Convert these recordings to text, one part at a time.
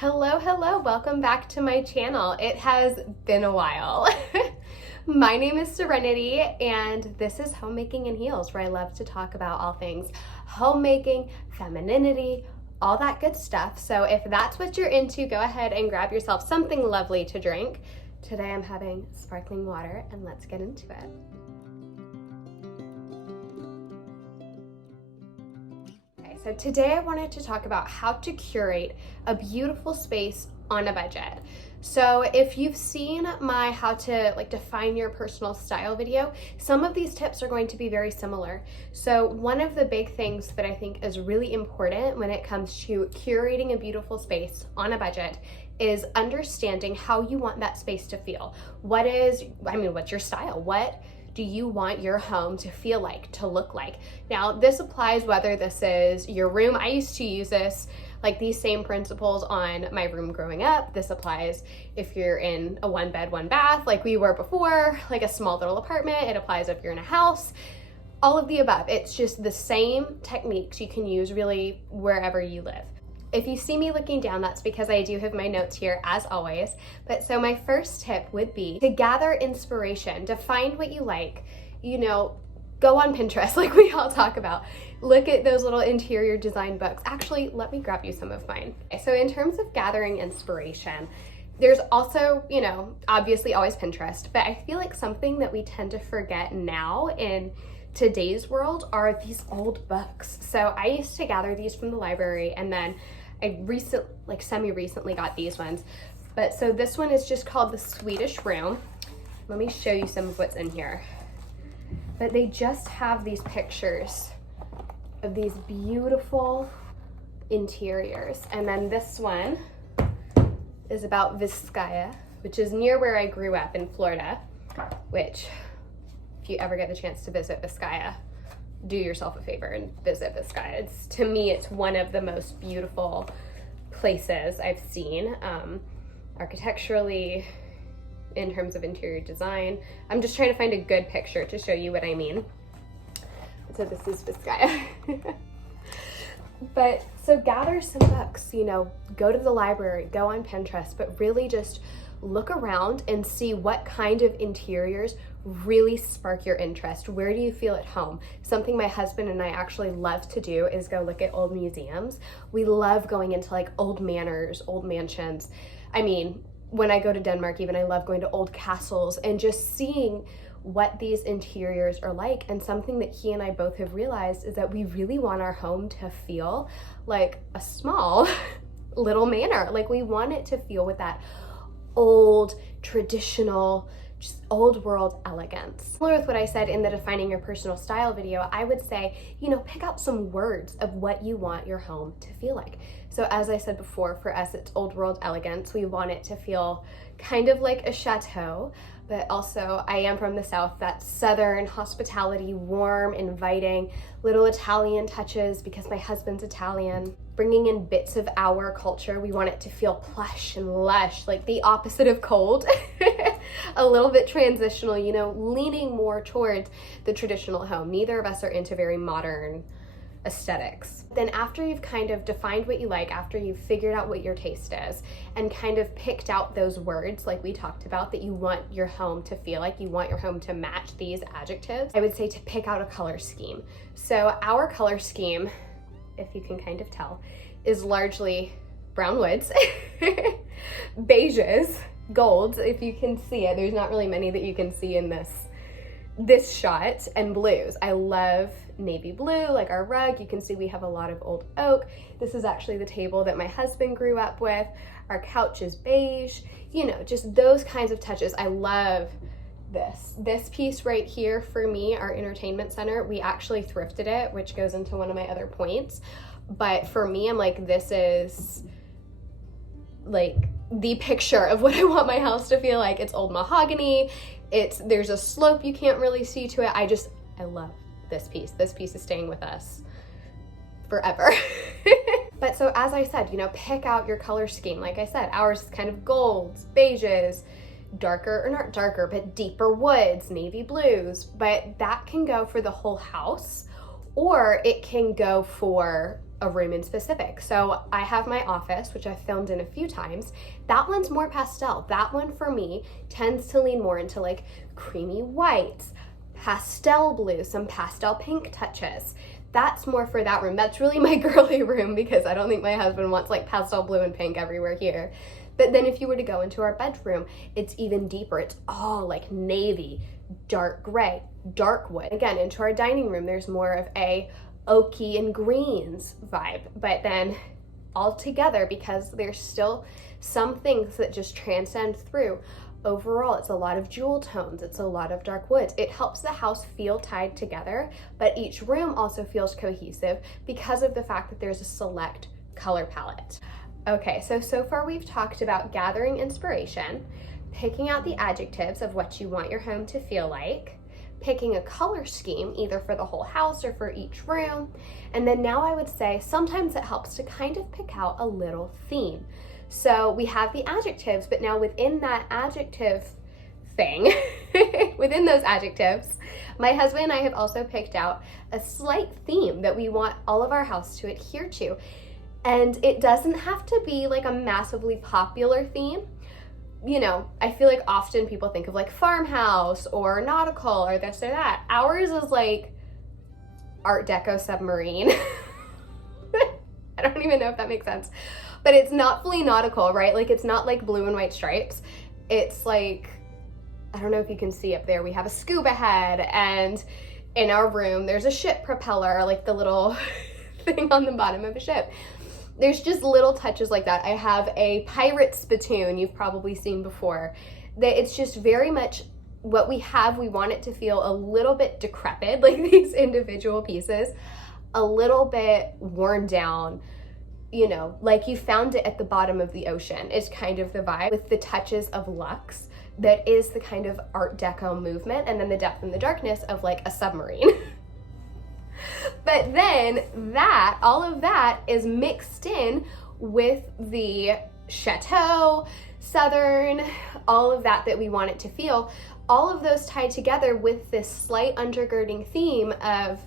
Hello, welcome back to my channel. It has been a while. My name is Serenity and this is Homemaking in Heels, where I love to talk about all things homemaking, femininity, all that good stuff. So if that's what you're into, go ahead and grab yourself something lovely to drink. Today I'm having sparkling water and let's get into it. So today I wanted to talk about how to curate a beautiful space on a budget. So if you've seen my how to define your personal style video, some of these tips are going to be very similar. So one of the big things that I think is really important when it comes to curating a beautiful space on a budget is understanding how you want that space to feel. What's your style? What do you want your home to feel like, to look like? Now, this applies whether this is your room. I used to use these same principles on my room growing up. This applies if you're in a one bed, one bath, like we were before, like a small little apartment. It applies if you're in a house, all of the above. It's just the same techniques you can use really wherever you live. If you see me looking down, that's because I do have my notes here as always. But so my first tip would be to gather inspiration, to find what you like, go on Pinterest like we all talk about. Look at those little interior design books. Actually, let me grab you some of mine. So in terms of gathering inspiration, there's also, obviously always Pinterest, but I feel like something that we tend to forget now in today's world are these old books. So I used to gather these from the library, and then I semi-recently got these ones. But so this one is just called The Swedish Room. Let me show you some of what's in here. But they just have these pictures of these beautiful interiors. And then this one is about Vizcaya, which is near where I grew up in Florida, which if you ever get the chance to visit Vizcaya, do yourself a favor and visit Vizcaya. To me, it's one of the most beautiful places I've seen, architecturally, in terms of interior design. I'm just trying to find a good picture to show you what I mean. So this is Vizcaya. But so gather some books, go to the library, go on Pinterest, but really just look around and see what kind of interiors really spark your interest. Where do you feel at home? Something my husband and I actually love to do is go look at old museums. We love going into old manors, old mansions. When I go to Denmark even, I love going to old castles and just seeing what these interiors are like. And something that he and I both have realized is that we really want our home to feel like a small little manor. We want it to feel with that old, traditional, just old world elegance. Similar with what I said in the defining your personal style video, I would say, pick out some words of what you want your home to feel like. So as I said before, for us, it's old world elegance. We want it to feel kind of like a chateau, but also I am from the South, that Southern hospitality, warm, inviting, little Italian touches because my husband's Italian. Bringing in bits of our culture. We want it to feel plush and lush, like the opposite of cold. A little bit transitional, leaning more towards the traditional home. Neither of us are into very modern aesthetics. Then after you've kind of defined what you like, after you've figured out what your taste is, and kind of picked out those words like we talked about that you want your home to feel like, you want your home to match these adjectives, I would say to pick out a color scheme. So our color scheme, if you can kind of tell, is largely brown woods, beiges, golds, if you can see it. There's not really many that you can see in this shot, and blues. I love navy blue, like our rug. You can see we have a lot of old oak. This is actually the table that my husband grew up with. Our couch is beige, just those kinds of touches. I love this piece right here. For me, our entertainment center, we actually thrifted it, which goes into one of my other points. But for me, I'm like, this is the picture of what I want my house to feel like. It's old mahogany. There's a slope you can't really see to it. I love this piece. This piece is staying with us forever. But so as I said, pick out your color scheme. Like I said, ours is kind of golds, beiges, darker, or not darker, but deeper woods, navy blues. But that can go for the whole house, or it can go for a room in specific. So I have my office, which I've filmed in a few times. That one's more pastel. That one for me tends to lean more into like creamy whites, pastel blue, some pastel pink touches. That's more for that room. That's really my girly room because I don't think my husband wants like pastel blue and pink everywhere here. But then if you were to go into our bedroom, it's even deeper. It's all like navy, dark gray, dark wood. Again, into our dining room, there's more of a oaky and greens vibe. But then all together, because there's still some things that just transcend through, overall, it's a lot of jewel tones. It's a lot of dark woods. It helps the house feel tied together, but each room also feels cohesive because of the fact that there's a select color palette. Okay, so far we've talked about gathering inspiration, picking out the adjectives of what you want your home to feel like, picking a color scheme either for the whole house or for each room, and then now I would say sometimes it helps to kind of pick out a little theme. So we have the adjectives, but now within that adjective thing, within those adjectives, my husband and I have also picked out a slight theme that we want all of our house to adhere to. And it doesn't have to be like a massively popular theme. You know, I feel like often people think of like farmhouse or nautical or this or that. Ours is like Art Deco submarine. I don't even know if that makes sense. But it's not fully nautical, right? Like it's not like blue and white stripes. It's like, I don't know if you can see up there, we have a scuba head, and in our room there's a ship propeller, like the little thing on the bottom of a ship. There's just little touches like that. I have a pirate spittoon you've probably seen before. That it's just very much what we have. We want it to feel a little bit decrepit, like these individual pieces, a little bit worn down, you know, like you found it at the bottom of the ocean. It's kind of the vibe with the touches of luxe that is the kind of Art Deco movement, and then the depth and the darkness of like a submarine. But then that, all of that is mixed in with the chateau, southern, all of that we want it to feel. All of those tied together with this slight undergirding theme of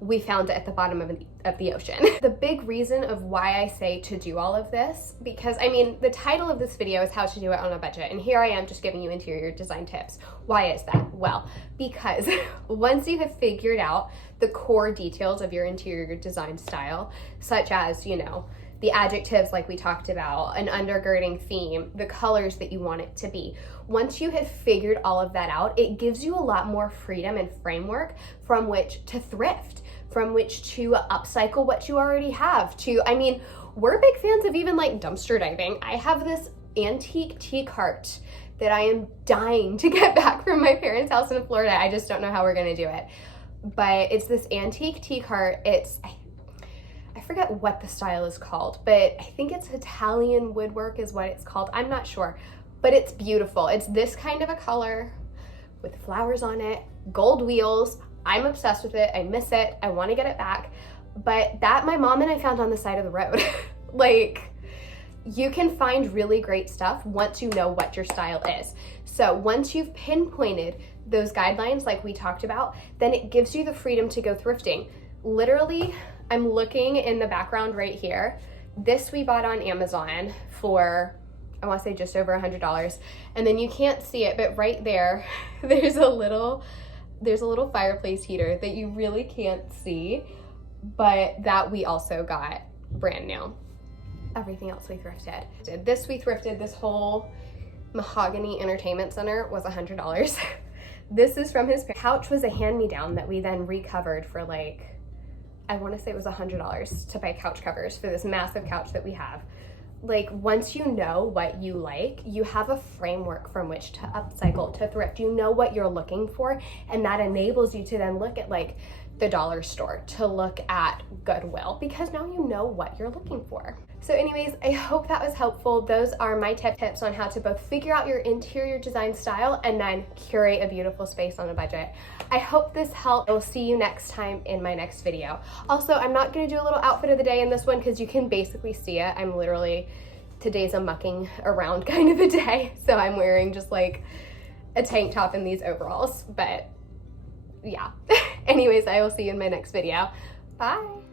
we found it at the bottom of the ocean. The big reason of why I say to do all of this, because I mean, the title of this video is how to do it on a budget, and here I am just giving you interior design tips. Why is that? Well, because once you have figured out the core details of your interior design style, such as, you know, the adjectives like we talked about, an undergirding theme, the colors that you want it to be. Once you have figured all of that out, it gives you a lot more freedom and framework from which to thrift, from which to upcycle what you already have, to, I mean, we're big fans of even like dumpster diving. I have this antique tea cart that I am dying to get back from my parents' house in Florida. I just don't know how we're gonna do it. But it's this antique tea cart. It's, I forget what the style is called, but I think it's Italian woodwork is what it's called. I'm not sure, but it's beautiful. It's this kind of a color with flowers on it, gold wheels. I'm obsessed with it. I miss it. I want to get it back. But that my mom and I found on the side of the road. Like, you can find really great stuff once you know what your style is. So once you've pinpointed those guidelines like we talked about, then it gives you the freedom to go thrifting. Literally, I'm looking in the background right here. This we bought on Amazon for, I want to say just over $100. And then you can't see it, but right there, there's a little fireplace heater that you really can't see, but that we also got brand new. Everything else we thrifted. This whole mahogany entertainment center was $100. This is from his couch, was a hand-me-down that we then recovered for like, I want to say it was $100 to buy couch covers for this massive couch that we have. Like, once you know what you like, you have a framework from which to upcycle, to thrift. You know what you're looking for, and that enables you to then look at like the dollar store, to look at Goodwill, because now you know what you're looking for. So anyways, I hope that was helpful. Those are my tips on how to both figure out your interior design style and then curate a beautiful space on a budget. I hope this helped. I will see you next time in my next video. Also, I'm not gonna do a little outfit of the day in this one because you can basically see it. I'm literally, today's a mucking around kind of a day. So I'm wearing just like a tank top and these overalls, but yeah. Anyways, I will see you in my next video. Bye.